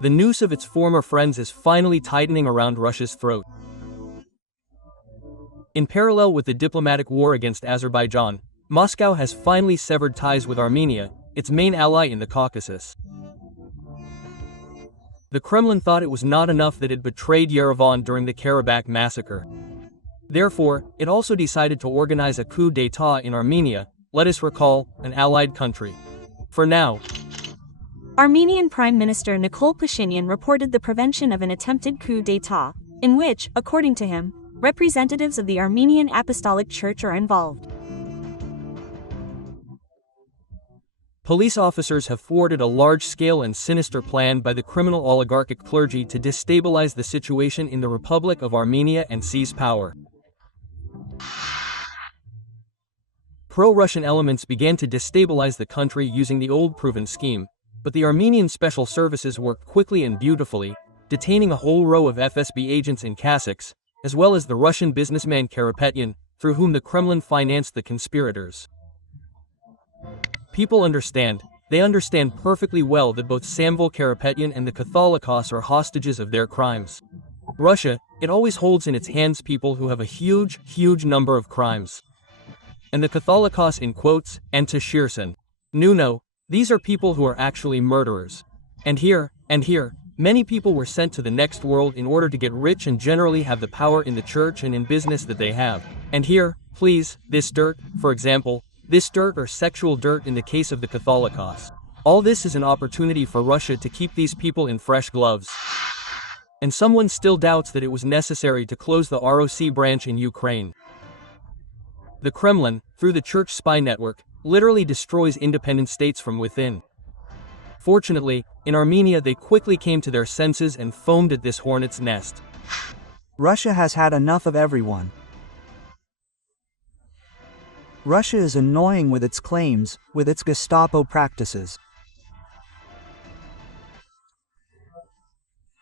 The noose of its former friends is finally tightening around Russia's throat. In parallel with the diplomatic war against Azerbaijan, Moscow has finally severed ties with Armenia, its main ally in the Caucasus. The Kremlin thought it was not enough that it betrayed Yerevan during the Karabakh massacre. Therefore, it also decided to organize a coup d'état in Armenia, let us recall, an allied country. For now, Armenian Prime Minister Nikol Pashinyan reported the prevention of an attempted coup d'état, in which, according to him, representatives of the Armenian Apostolic Church are involved. Police officers have thwarted a large-scale and sinister plan by the criminal oligarchic clergy to destabilize the situation in the Republic of Armenia and seize power. Pro-Russian elements began to destabilize the country using the old proven scheme, but the Armenian special services worked quickly and beautifully, detaining a whole row of FSB agents in Caucasus, as well as the Russian businessman Karapetyan, through whom the Kremlin financed the conspirators. People understand. They understand perfectly well that both Samvel Karapetyan and the Catholicos are hostages of their crimes. Russia, it always holds in its hands people who have a huge number of crimes. And the Catholicos in quotes, and Tashirsan. No, these are people who are actually murderers. And here, many people were sent to the next world in order to get rich and generally have the power in the church and in business that they have. And here, please, this dirt, for example, this dirt or sexual dirt in the case of the Catholicos. All this is an opportunity for Russia to keep these people in fresh gloves. And someone still doubts that it was necessary to close the ROC branch in Ukraine. The Kremlin, through the church spy network, literally destroys independent states from within. Fortunately, in Armenia they quickly came to their senses and foamed at this hornet's nest. Russia has had enough of everyone. Russia is annoying with its claims, with its Gestapo practices.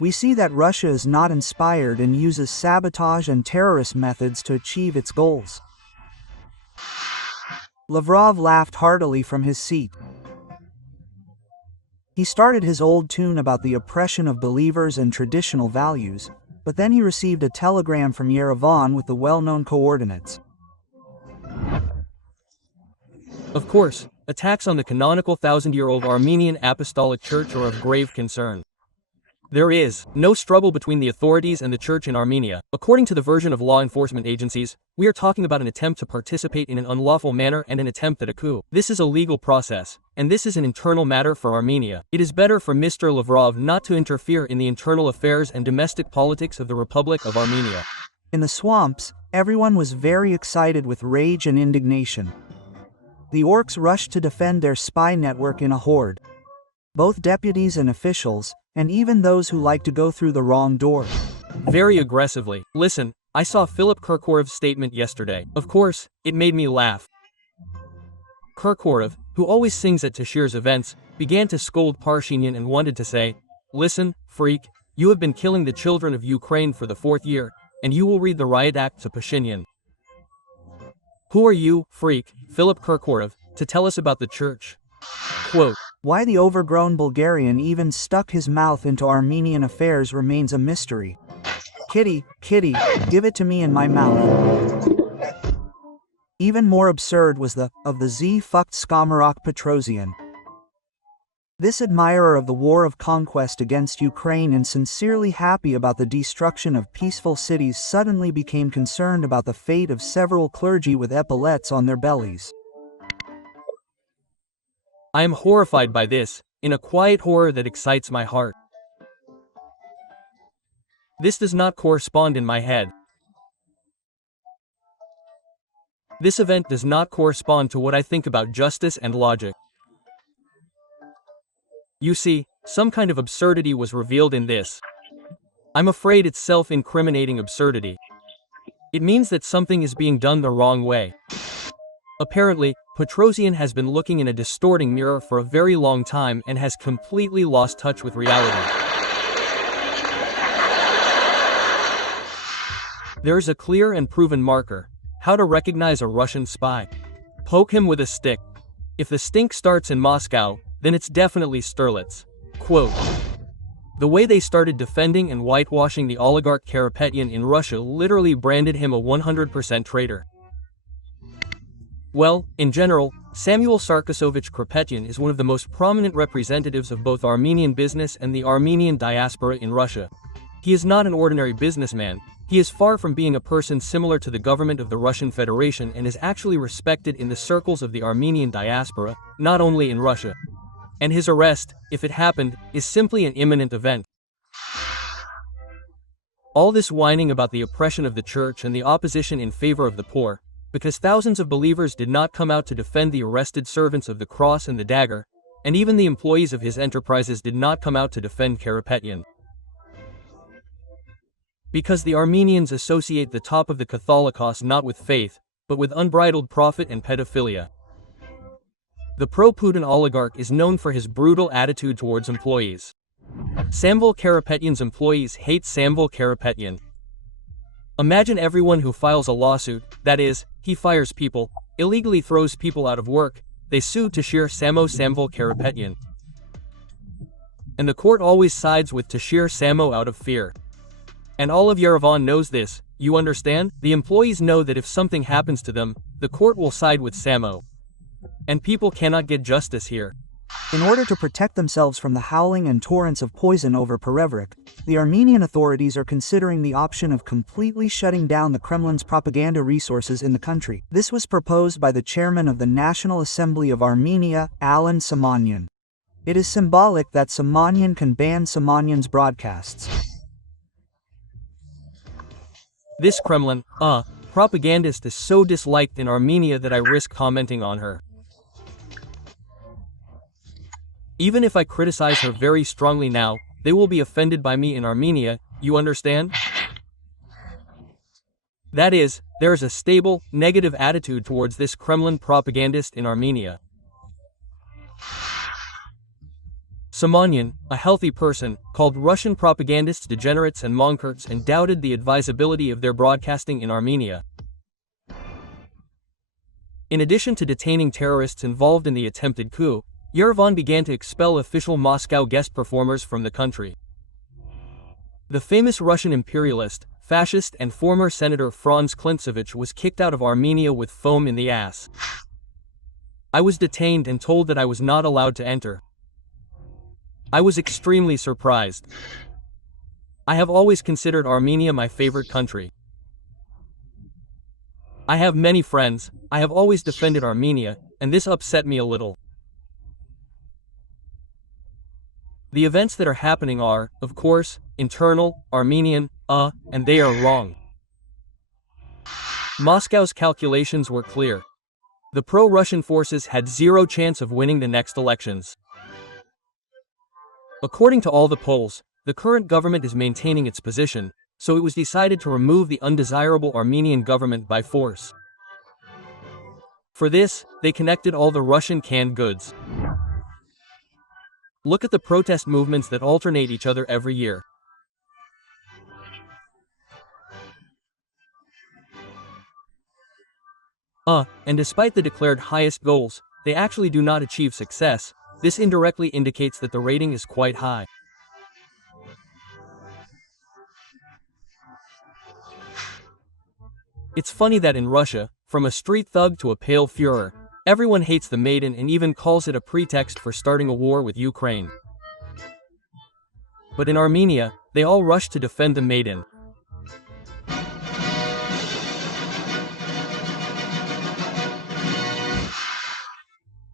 We see that Russia is not inspired and uses sabotage and terrorist methods to achieve its goals. Lavrov laughed heartily from his seat. He started his old tune about the oppression of believers and traditional values, but then he received a telegram from Yerevan with the well-known coordinates. Of course, attacks on the canonical 1,000-year-old Armenian Apostolic Church are of grave concern. There is no struggle between the authorities and the church in Armenia. According to the version of law enforcement agencies, we are talking about an attempt to participate in an unlawful manner and an attempt at a coup. This is a legal process, and this is an internal matter for Armenia. It is better for Mr. Lavrov not to interfere in the internal affairs and domestic politics of the Republic of Armenia. In the swamps, everyone was very excited with rage and indignation. The orcs rushed to defend their spy network in a horde. Both deputies and officials, and even those who like to go through the wrong door. Very aggressively. Listen, I saw Philip Kirkorov's statement yesterday. Of course, it made me laugh. Kirkorov, who always sings at Tashir's events, began to scold Pashinyan and wanted to say, "Listen, freak, you have been killing the children of Ukraine for the 4th year, and you will read the riot act to Pashinyan. Who are you, freak, Philip Kirkorov, to tell us about the church?" Quote, Why the overgrown Bulgarian even stuck his mouth into Armenian affairs remains a mystery. Kitty, give it to me in my mouth. Even more absurd was the Z-fucked Skamarok Petrosian. This admirer of the war of conquest against Ukraine and sincerely happy about the destruction of peaceful cities suddenly became concerned about the fate of several clergy with epaulets on their bellies. I am horrified by this, in a quiet horror that excites my heart. This does not correspond in my head. This event does not correspond to what I think about justice and logic. You see, some kind of absurdity was revealed in this. I'm afraid it's self-incriminating absurdity. It means that something is being done the wrong way. Apparently, Petrosian has been looking in a distorting mirror for a very long time and has completely lost touch with reality. There is a clear and proven marker: how to recognize a Russian spy. Poke him with a stick. If the stink starts in Moscow, then it's definitely Sterlitz. Quote, "The way they started defending and whitewashing the oligarch Karapetyan in Russia literally branded him a 100% traitor." Well, in general, Samuel Sarkisovich Karapetyan is one of the most prominent representatives of both Armenian business and the Armenian diaspora in Russia. He is not an ordinary businessman. He is far from being a person similar to the government of the Russian Federation and is actually respected in the circles of the Armenian diaspora, not only in Russia. And his arrest, if it happened, is simply an imminent event. All this whining about the oppression of the church and the opposition in favor of the poor, because thousands of believers did not come out to defend the arrested servants of the cross and the dagger, and even the employees of his enterprises did not come out to defend Karapetyan. Because the Armenians associate the top of the Catholicos not with faith, but with unbridled profit and pedophilia. The pro-Putin oligarch is known for his brutal attitude towards employees. Samvel Karapetyan's employees hate Samvel Karapetyan. Imagine everyone who files a lawsuit, that is, he fires people, illegally throws people out of work, they sue Tashir Samvel Karapetyan. And the court always sides with Tashir Samo out of fear. And all of Yerevan knows this, you understand? The employees know that if something happens to them, the court will side with Samo. And people cannot get justice here. In order to protect themselves from the howling and torrents of poison over Perevrek, the Armenian authorities are considering the option of completely shutting down the Kremlin's propaganda resources in the country. This was proposed by the chairman of the National Assembly of Armenia, Alan Samanyan. It is symbolic that Samanyan can ban Samanyan's broadcasts. This Kremlin, propagandist is so disliked in Armenia that I risk commenting on her. Even if I criticize her very strongly now, they will be offended by me in Armenia, you understand? That is, there is a stable, negative attitude towards this Kremlin propagandist in Armenia. Samanyan, a healthy person, called Russian propagandists degenerates and monkurts and doubted the advisability of their broadcasting in Armenia. In addition to detaining terrorists involved in the attempted coup, Yerevan began to expel official Moscow guest performers from the country. The famous Russian imperialist, fascist and former Senator Franz Klintsevich was kicked out of Armenia with foam in the ass. I was detained and told that I was not allowed to enter. I was extremely surprised. I have always considered Armenia my favorite country. I have many friends, I have always defended Armenia, and this upset me a little. The events that are happening are, of course, internal, Armenian, and they are wrong. Moscow's calculations were clear. The pro-Russian forces had zero chance of winning the next elections. According to all the polls, the current government is maintaining its position, so it was decided to remove the undesirable Armenian government by force. For this, they connected all the Russian canned goods. Look at the protest movements that alternate each other every year. And despite the declared highest goals, they actually do not achieve success. This indirectly indicates that the rating is quite high. It's funny that in Russia, from a street thug to a pale Führer, everyone hates the Maidan and even calls it a pretext for starting a war with Ukraine. But in Armenia, they all rush to defend the Maidan.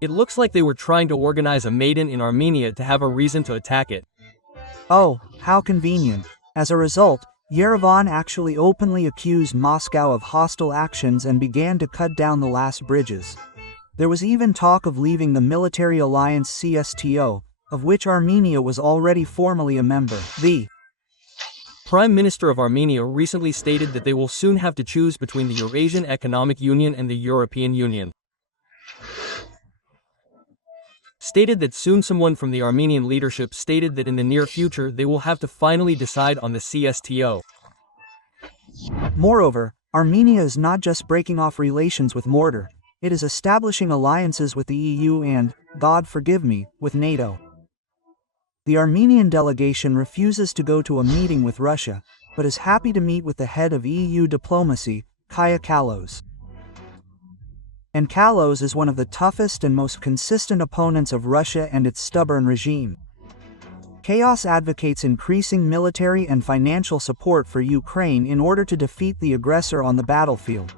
It looks like they were trying to organize a Maidan in Armenia to have a reason to attack it. Oh, how convenient. As a result, Yerevan actually openly accused Moscow of hostile actions and began to cut down the last bridges. There was even talk of leaving the military alliance CSTO, of which Armenia was already formally a member. The Prime Minister of Armenia recently stated that they will soon have to choose between the Eurasian Economic Union and the European Union. Stated that soon someone from the Armenian leadership stated that in the near future they will have to finally decide on the CSTO. Moreover, Armenia is not just breaking off relations with Mortar, It is establishing alliances with the EU and, God forgive me, with NATO. The Armenian delegation refuses to go to a meeting with Russia, but is happy to meet with the head of EU diplomacy, Kaja Kallas. And Kallas is one of the toughest and most consistent opponents of Russia and its stubborn regime. Chaos advocates increasing military and financial support for Ukraine in order to defeat the aggressor on the battlefield.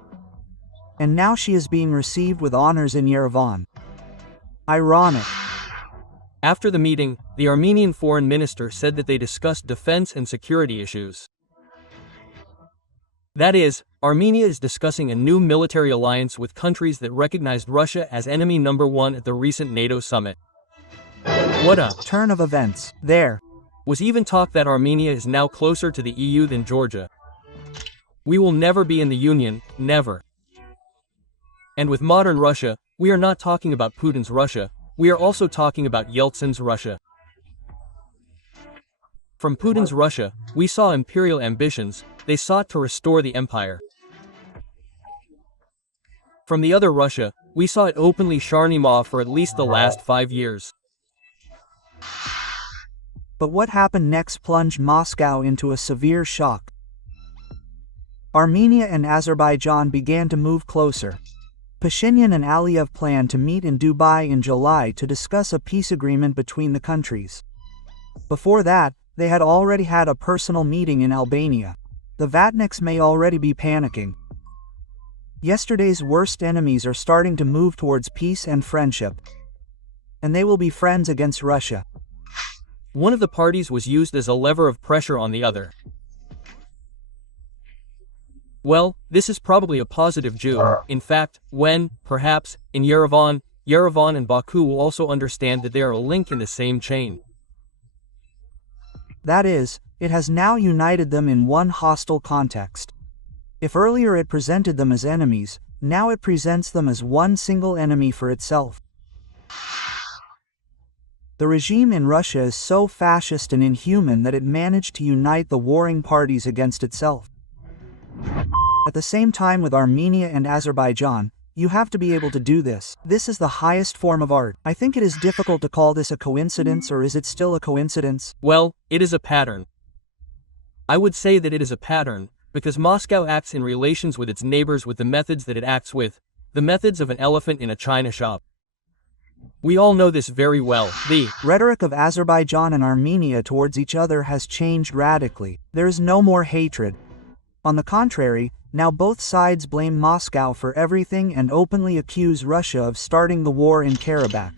And now she is being received with honors in Yerevan. Ironic. After the meeting, the Armenian foreign minister said that they discussed defense and security issues. That is, Armenia is discussing a new military alliance with countries that recognized Russia as enemy number one at the recent NATO summit. What a turn of events. There was even talk that Armenia is now closer to the EU than Georgia. We will never be in the Union, never. And with modern Russia, we are not talking about Putin's Russia, we are also talking about Yeltsin's Russia. From Putin's Russia, we saw imperial ambitions, they sought to restore the empire. From the other Russia, we saw it openly Charnima for at least the last 5 years. But what happened next plunged Moscow into a severe shock. Armenia and Azerbaijan began to move closer. Pashinyan and Aliyev planned to meet in Dubai in July to discuss a peace agreement between the countries. Before that, they had already had a personal meeting in Albania. The Vatniks may already be panicking. Yesterday's worst enemies are starting to move towards peace and friendship. And they will be friends against Russia. One of the parties was used as a lever of pressure on the other. Well, this is probably a positive Jew. In fact, when, perhaps, in Yerevan and Baku will also understand that they are a link in the same chain. That is, it has now united them in one hostile context. If earlier it presented them as enemies, now it presents them as one single enemy for itself. The regime in Russia is so fascist and inhuman that it managed to unite the warring parties against itself. At the same time with Armenia and Azerbaijan, you have to be able to do this. This is the highest form of art. I think it is difficult to call this a coincidence, or is it still a coincidence? Well, it is a pattern. I would say that it is a pattern, because Moscow acts in relations with its neighbors with the methods that it acts with, the methods of an elephant in a china shop. We all know this very well. The rhetoric of Azerbaijan and Armenia towards each other has changed radically. There is no more hatred. On the contrary, now both sides blame Moscow for everything and openly accuse Russia of starting the war in Karabakh.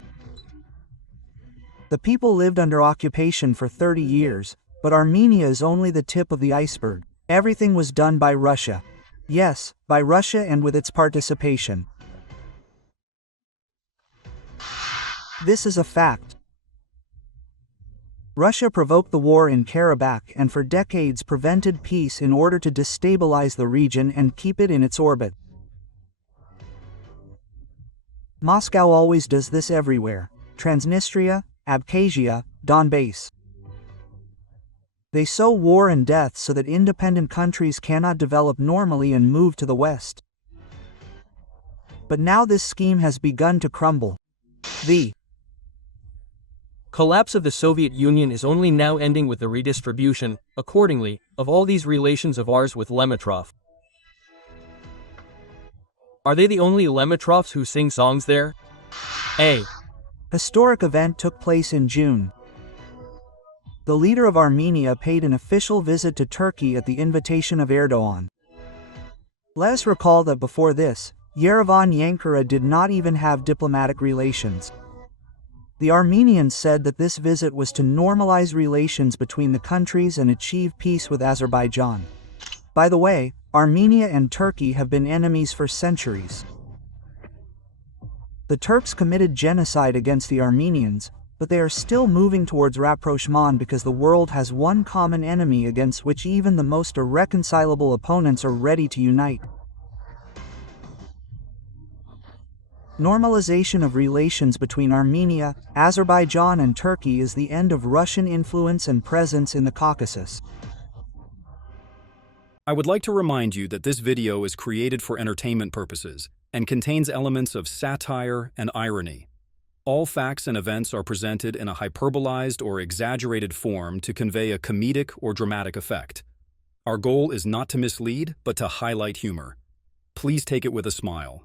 The people lived under occupation for 30 years, but Armenia is only the tip of the iceberg. Everything was done by Russia. Yes, by Russia and with its participation. This is a fact. Russia provoked the war in Karabakh and for decades prevented peace in order to destabilize the region and keep it in its orbit. Moscow always does this everywhere. Transnistria, Abkhazia, Donbass. They sow war and death so that independent countries cannot develop normally and move to the west. But now this scheme has begun to crumble. The collapse of the Soviet Union is only now ending with the redistribution, accordingly, of all these relations of ours with Lemotrovs. Are they the only Lemotrovs who sing songs there? A historic event took place in June. The leader of Armenia paid an official visit to Turkey at the invitation of Erdogan. Let us recall that before this, Yerevan and Ankara did not even have diplomatic relations. The Armenians said that this visit was to normalize relations between the countries and achieve peace with Azerbaijan. By the way, Armenia and Turkey have been enemies for centuries. The Turks committed genocide against the Armenians, but they are still moving towards rapprochement because the world has one common enemy against which even the most irreconcilable opponents are ready to unite. Normalization of relations between Armenia, Azerbaijan and Turkey is the end of Russian influence and presence in the Caucasus. I would like to remind you that this video is created for entertainment purposes. and contains elements of satire and irony. All facts and events are presented in a hyperbolized or exaggerated form to convey a comedic or dramatic effect. Our goal is not to mislead, but to highlight humor. Please take it with a smile.